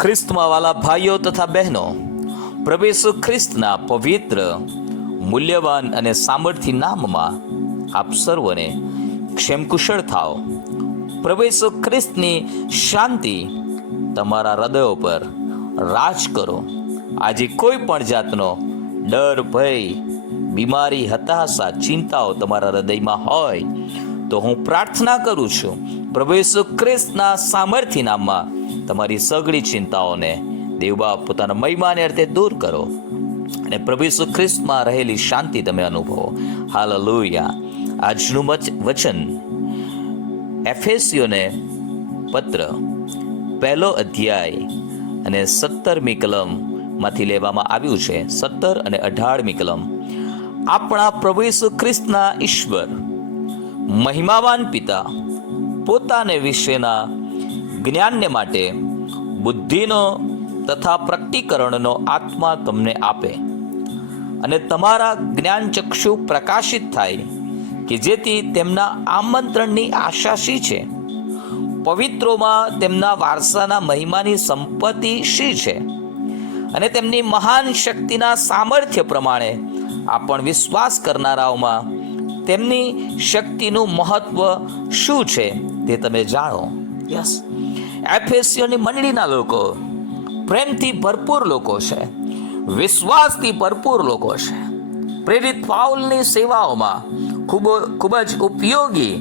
ખ્રિસ્તમાં વાલા ભાઈઓ તથા બહેનો, પ્રભુ ઈસુ ખ્રિસ્તના પવિત્ર, મૂલ્યવાન અને સામર્થ્ય નામમાં આપ સર્વને ક્ષેમકુશળ થાઓ. પ્રભુ ઈસુ ખ્રિસ્તની શાંતિ તમારા હૃદયો પર રાજ કરો. આજે કોઈ પણ જાતનો ડર, ભય, બીમારી, હતાશા, ચિંતાઓ તમારા હૃદયમાં હોય તો હું પ્રાર્થના કરું છું, પ્રભુ ઈસુ ખ્રિસ્તના સામર્થ્ય નામમાં તમારી સઘળી ચિંતાઓને દેવબાપ પોતાના મહિમાને અર્થે દૂર કરો અને પ્રભુ ઈસુ ખ્રિસ્તમાં રહેલી શાંતિ તમે અનુભવો. હાલેલુયા. આજનું વચન એફેસીઓને પત્ર 1 અધ્યાય અને 17મી કલમમાંથી લેવામાં આવ્યું છે. 17 અને 18મી કલમ. આપણા પ્રભુ ઈસુ ખ્રિસ્તના ઈશ્વર, મહિમાવાન પિતા પોતાને વિશેના જ્ઞાનને માટે બુદ્ધિનો તથા પ્રકટીકરણનો આત્મા તમને આપે અને તમારા જ્ઞાનચક્ષુ પ્રકાશિત થાય કે જેથી તેમના આમંત્રણની આશા શી છે, પવિત્રોમાં તેમના વારસાના મહિમાની સંપત્તિ શી છે અને તેમની મહાન શક્તિના સામર્થ્ય પ્રમાણે આપણ વિશ્વાસ કરનારાઓમાં તેમની શક્તિનું મહત્વ શું છે તે તમે જાણો. યસ, એફેસીઓની મંડળીના લોકો પ્રેમથી ભરપૂર લોકો છે, વિશ્વાસથી ભરપૂર લોકો છે. પ્રેરિત પાઉલની સેવાઓમાં ખૂબ જ ઉપયોગી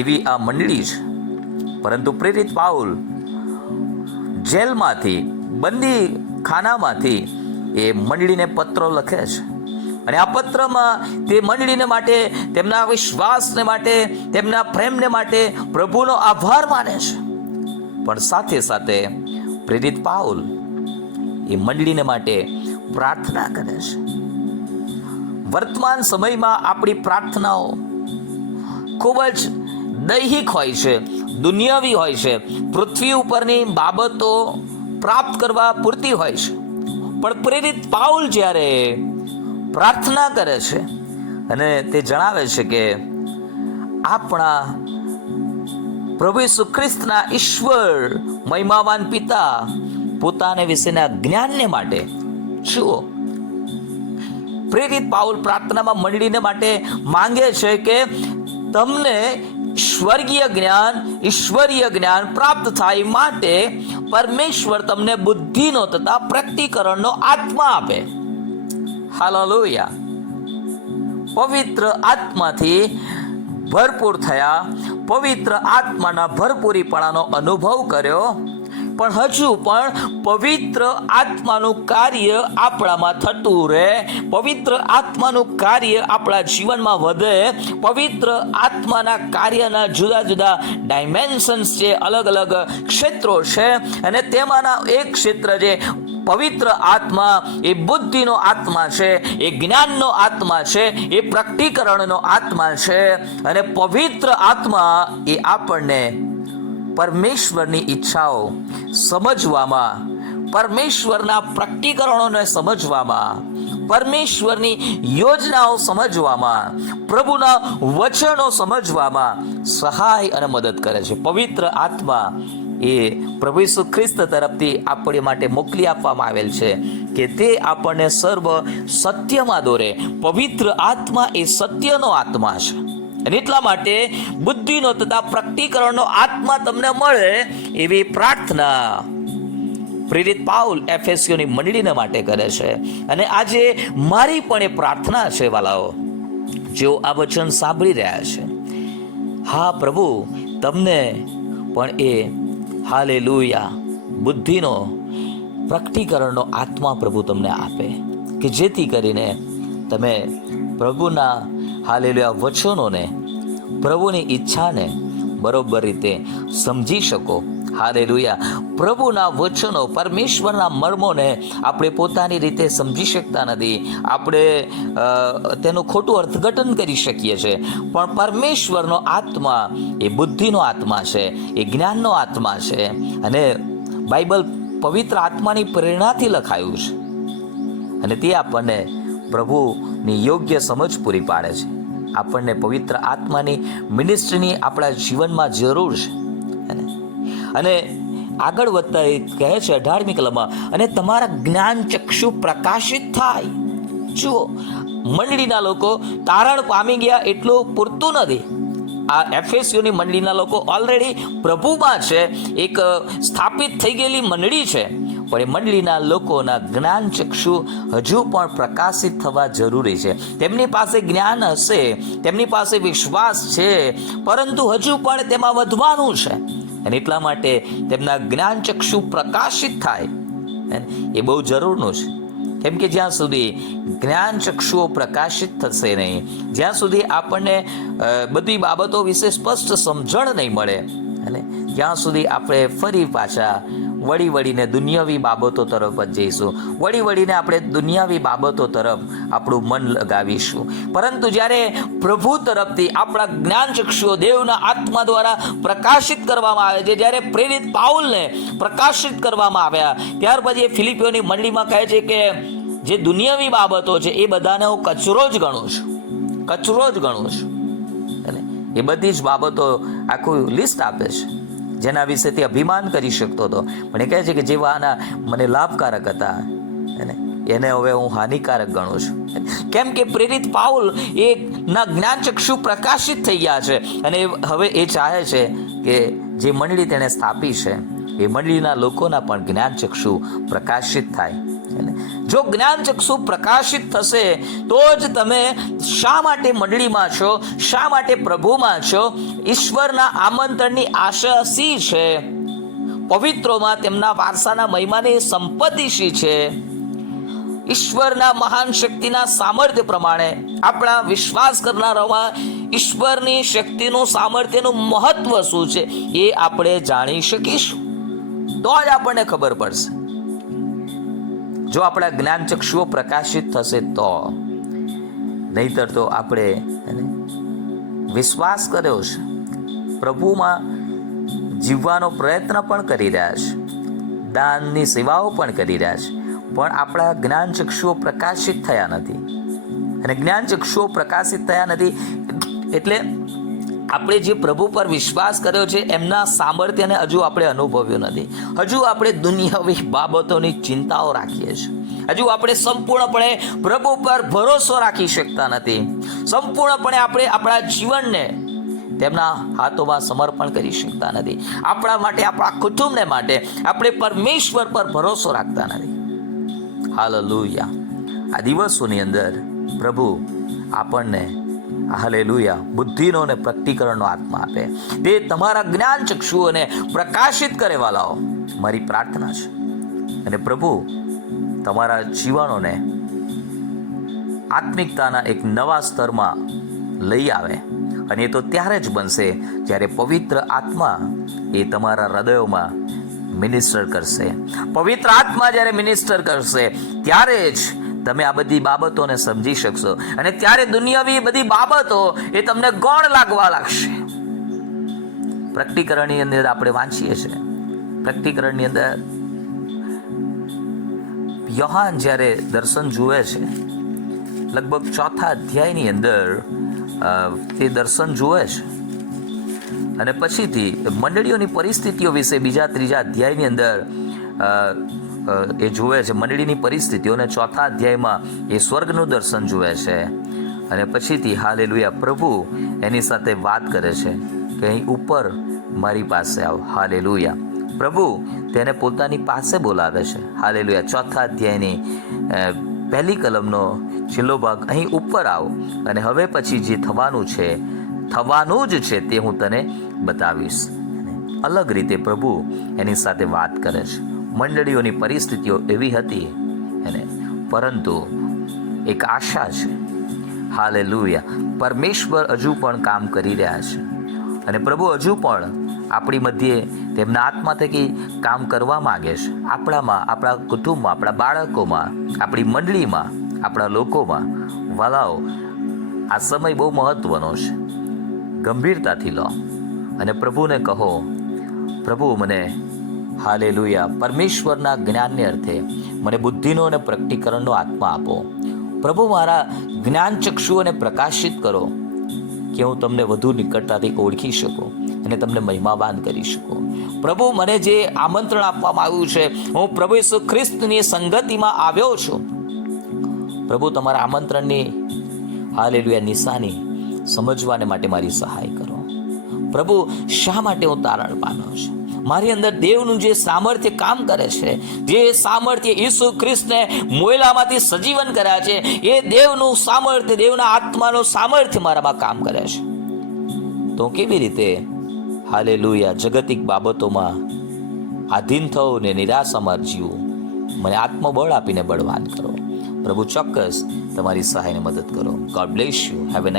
એવી આ મંડળી છે. પરંતુ પ્રેરિત પાઉલ જેલમાંથી, બંદી ખાનામાંથી એ મંડળીને પત્રો લખે છે અને આ પત્રમાં તે મંડળીને માટે, તેમના વિશ્વાસને માટે, તેમના પ્રેમને માટે પ્રભુનો આભાર માને છે. પણ સાથે સાથે પ્રેરિત પાઉલ એ મંડળીને માટે પ્રાર્થના કરે છે. વર્તમાન સમયમાં આપણી પ્રાર્થનાઓ ખૂબ જ દૈહિક હોય છે, દુનિયાવી હોય છે, પૃથ્વી ઉપરની બાબતો પ્રાપ્ત કરવા પૂરતી હોય છે. પણ પ્રેરિત પાઉલ જ્યારે પ્રાર્થના કરે છે અને તે જણાવે છે કે આપણા પ્રભુ ઈસુ ખ્રિસ્તના ઈશ્વર, મહિમાવાન પિતા પોતાને વિશેના જ્ઞાનને માટે, જુઓ, પ્રેરિત પાઉલ પ્રાર્થનામાં મંડળીને માટે માંગે છે કે તમને ઈશ્વરીય જ્ઞાન પ્રાપ્ત થાય માટે પરમેશ્વર તમને બુદ્ધિનો તથા પ્રકટીકરણનો આત્મા આપે. હાલેલુયા. પવિત્ર આત્માથી ભરપૂર થયા, પવિત્ર આત્માના ભરપૂરીપણાનો અનુભવ કર્યો, પણ હજુ પણ પવિત્ર આત્માનું કાર્ય આપણામાં થતું રહે, પવિત્ર આત્માનું કાર્ય આપણા જીવનમાં વધે, પવિત્ર આત્માના કાર્યના જુદા જુદા ડાયમેન્શન્સ છે, અલગ અલગ ક્ષેત્રો છે અને તેમાંના એક ક્ષેત્ર જે પવિત્ર આત્મા એ બુદ્ધિનો આત્મા છે, એ જ્ઞાનનો આત્મા છે, એ પ્રકટીકરણનો આત્મા છે. અને પવિત્ર આત્મા એ આપણને પરમેશ્વરની ઈચ્છાઓ સમજવામાં, પરમેશ્વરના પ્રકટીકરણોને સમજવામાં, પરમેશ્વરની યોજનાઓ સમજવામાં, પ્રભુના વચનો સમજવામાં સહાય અને મદદ કરે છે. પવિત્ર આત્મા એ પ્રભુ ઈસુ ખ્રિસ્ત તરફથી આપણી માટે મોકલી આપવામાં આવેલ છે કે તે આપણને સર્વ સત્યમાં દોરે. પવિત્ર આત્મા એ સત્યનો આત્મા છે અને એટલા માટે બુદ્ધિનો તથા પ્રકટીકરણનો આત્મા તમને મળે એવી પ્રાર્થના પ્રેરિત પાઉલ એફેસીઓની મંડળીને માટે કરે છે. અને આજે મારી પણ એ પ્રાર્થના છે વાલાઓ, જેઓ આ વચન સાંભળી રહ્યા છે. હા પ્રભુ, તમને પણ એ હાલેલુયા બુદ્ધિનો, પ્રકટીકરણનો આત્મા પ્રભુ તમને આપે કે જેથી કરીને તમે પ્રભુના હાલેલુયા વચનોને, પ્રભુની ઈચ્છાને બરોબર રીતે સમજી શકો. હાલેલુયા. પ્રભુના વચનો, પરમેશ્વરના મર્મોને આપણે પોતાની રીતે સમજી શકતા નથી, આપણે તેનું ખોટું અર્થઘટન કરી શકીએ છીએ. પણ પરમેશ્વરનો આત્મા એ બુદ્ધિનો આત્મા છે, એ જ્ઞાનનો આત્મા છે અને બાઇબલ પવિત્ર આત્માની પ્રેરણાથી લખાયું છે અને તે આપણને પ્રભુની યોગ્ય સમજ પૂરી પાડે છે. આપણને પવિત્ર આત્માની મિનિસ્ટ્રીની આપણા જીવનમાં જરૂર છે અને આગળ વધતા એ કહે છે 18મી કલમમાં, અને તમારા જ્ઞાન ચક્ષુ પ્રકાશિત થાય. જુઓ, મંડળીના લોકો તારણ પામી ગયા એટલું પૂરતું નથી. આ એફેસીઓની મંડળીના લોકો ઓલરેડી પ્રભુમાં છે, એક સ્થાપિત થઈ ગયેલી મંડળી છે, પણ એ મંડળીના લોકોના જ્ઞાન ચક્ષુ હજુ પણ પ્રકાશિત થવા જરૂરી છે. તેમની પાસે જ્ઞાન હશે, તેમની પાસે વિશ્વાસ છે, પરંતુ હજુ પણ તેમાં વધવાનું છે. અને એટલા માટે તેમના જ્ઞાન ચક્ષુ પ્રકાશિત થાય એ બહુ જરૂરનું છે. કેમ કે જ્યાં સુધી જ્ઞાન ચક્ષુઓ પ્રકાશિત થશે નહીં, જ્યાં સુધી આપણને બધી બાબતો વિશે સ્પષ્ટ સમજણ નહીં મળે, અને જ્યાં સુધી આપણે ફરી પાછા વળીને દુનિયાવી બાબતો તરફ જ જઈશું, વળીને આપણે દુનિયાવી બાબતો તરફ આપણું મન લગાવીશું. પરંતુ જ્યારે પ્રભુ તરફથી આપણા જ્ઞાન ચક્ષુઓ દેવના આત્મા દ્વારા પ્રકાશિત કરવામાં આવે છે, જ્યારે પ્રેરિત પાઉલને પ્રકાશિત કરવામાં આવ્યા, ત્યાર પછી ફિલિપીઓની મંડળીમાં કહે છે કે જે દુનિયાવી બાબતો છે એ બધાને હું કચરો જ ગણું છું. અને એ બધી જ બાબતો આખું લિસ્ટ આપે છે, જેના વિશે તે અભિમાન કરી શકતો હતો, પણ એ કહે છે કે જેવાના મને લાભકારક હતા એને હવે હું હાનિકારક ગણું છું. કેમ કે પ્રેરિત પાઉલ એ ના જ્ઞાનચક્ષુ પ્રકાશિત થઈ ગયા છે, અને હવે એ ચાહે છે કે જે મંડળી તેણે સ્થાપી છે એ મંડળીના લોકોના પણ જ્ઞાનચક્ષુ પ્રકાશિત થાય. જો જ્ઞાનચક્ષુ પ્રકાશિત થશે તો જ તમે શા માટે મંડળીમાં છો, શા માટે પ્રભુમાં છો, ઈશ્વરના આમંત્રણની આશા શી છે, પવિત્રોમાં તેમના વારસાના મહિમાની સંપત્તિ શી છે, ઈશ્વરના મહાન શક્તિના સામર્થ્ય પ્રમાણે આપણા વિશ્વાસ કરનારાઓમાં ઈશ્વરની શક્તિનું સામર્થ્યનું મહત્વ શું છે એ આપણે જાણી શકીશું. તો જ આપણને ખબર પડશે. જો આપણા જ્ઞાનચક્ષુઓ પ્રકાશિત થશે તો, નહીતર તો આપણે વિશ્વાસ કર્યો છે, પ્રભુમાં જીવવાનો પ્રયત્ન પણ કરી રહ્યા છે, દાનની સેવાઓ પણ કરી રહ્યા છે, પણ આપણા જ્ઞાનચક્ષુઓ પ્રકાશિત થયા નથી. અને જ્ઞાનચક્ષુઓ પ્રકાશિત થયા નથી એટલે આપણે જે પ્રભુ પર વિશ્વાસ કર્યો છે એમના સામર્થ્યને હજુ આપણે અનુભવ્યું નથી. હજુ આપણે દુનિયાવી બાબતોની ચિંતાઓ રાખીએ છીએ. હજુ આપણે સંપૂર્ણપણે પ્રભુ પર ભરોસો રાખી શકતા નથી. સંપૂર્ણપણે આપણે આપણા જીવનને તેમના હાથોમાં સમર્પણ કરી શકતા નથી. આપણા માટે, આપણા કુટુંબને માટે આપણે પરમેશ્વર પર ભરોસો રાખતા નથી. હાલેલુયા. આ દિવસોની અંદર પ્રભુ આપણને હાલેલુયા બુદ્ધિનો અને પ્રકટીકરણનો આત્મા આપે, તે તમારા જ્ઞાન ચક્ષુઓને પ્રકાશિત કરે. વાલાઓ, મારી પ્રાર્થના છે, અને પ્રભુ તમારા જીવનોને આત્મિકતાના એક નવા સ્તરમાં લઈ આવે. અને એ તો ત્યારે જ બનશે જ્યારે પવિત્ર આત્મા એ તમારા હૃદયોમાં મિનિસ્ટર કરશે. પવિત્ર આત્મા જ્યારે મિનિસ્ટર કરશે ત્યારે જ તમે આ બધી બાબતોને સમજી શકશો, અને ત્યારે દુનિયાવી બધી બાબતો એ તમને ગૌણ લાગવા લાગશે. પ્રકટીકરણની અંદર આપણે વાંચીએ છીએ, પ્રકટીકરણની અંદર યોહાન જ્યારે દર્શન જુએ છે, લગભગ 4થા અધ્યાયની અંદર તે દર્શન જુએ છે, અને પછીથી મંડળીઓની પરિસ્થિતિઓ વિશે 2-3 અધ્યાયની અંદર એ જુએ છે. મંડળીની પરિસ્થિતિઓને 4થા અધ્યાયમાં એ સ્વર્ગનું દર્શન જુએ છે, અને પછીથી હાલેલુયા પ્રભુ એની સાથે વાત કરે છે કે અહીં ઉપર મારી પાસે આવ. હાલેલુયા. પ્રભુ તેને પોતાની પાસે બોલાવે છે. હાલેલુયા. 4થા અધ્યાયની 1લી કલમનો છેલ્લો ભાગ, અહીં ઉપર આવ, અને હવે પછી જે થવાનું જ છે તે હું તને બતાવીશ. અલગ રીતે પ્રભુ એની સાથે વાત કરે છે. મંડળીઓની પરિસ્થિતિઓ એવી હતી, પરંતુ એક આશા છે. હાલેલુયા. પરમેશ્વર હજુ પણ કામ કરી રહ્યા છે, અને પ્રભુ હજુ પણ આપણી મધ્યે તેમના આત્મા થકી કામ કરવા માગે છે. આપણામાં, આપણા કુટુંબમાં, આપણા બાળકોમાં, આપણી મંડળીમાં, આપણા લોકોમાં. વાલાઓ, આ સમય બહુ મહત્વનો છે. ગંભીરતાથી લો અને પ્રભુને કહો, પ્રભુ મને હાલેલુયા પરમેશ્વરના જ્ઞાનને અર્થે મને બુદ્ધિનો અને પ્રકટીકરણનો આત્મા આપો. પ્રભુ મારા જ્ઞાન ચક્ષુઓને પ્રકાશિત કરો કે હું તમને વધુ નિકટતાથી ઓળખી શકું અને તમને મહિમાવાન કરી શકું. પ્રભુ મને જે આમંત્રણ આપવામાં આવ્યું છે, હું પ્રભુ ઈસુ ખ્રિસ્તની સંગતિમાં આવ્યો છું. પ્રભુ તમારા આમંત્રણની હાલેલુયા નિશાની સમજવાને માટે મારી સહાય કરો. પ્રભુ શા માટે હું તારણ પામ્યો છું? મારી અંદર દેવનું જે સામર્થ્ય કામ કરે છે, જે સામર્થ્ય ઈસુ ખ્રિસ્તને મોયલામાંથી સજીવન કર્યા છે, એ દેવનું સામર્થ્ય, દેવના આત્માનું સામર્થ્ય મારામાં કામ કરે છે. તો કેવી રીતે હાલેલુયા જગતિક બાબતોમાં આધીન થવું ને નિરાશામાં જીવવું? મને આત્મબળ આપીને બળવાન કરો. પ્રભુ ચોક્કસ તમારી સહાયને મદદ કરો. God bless you. Have a nice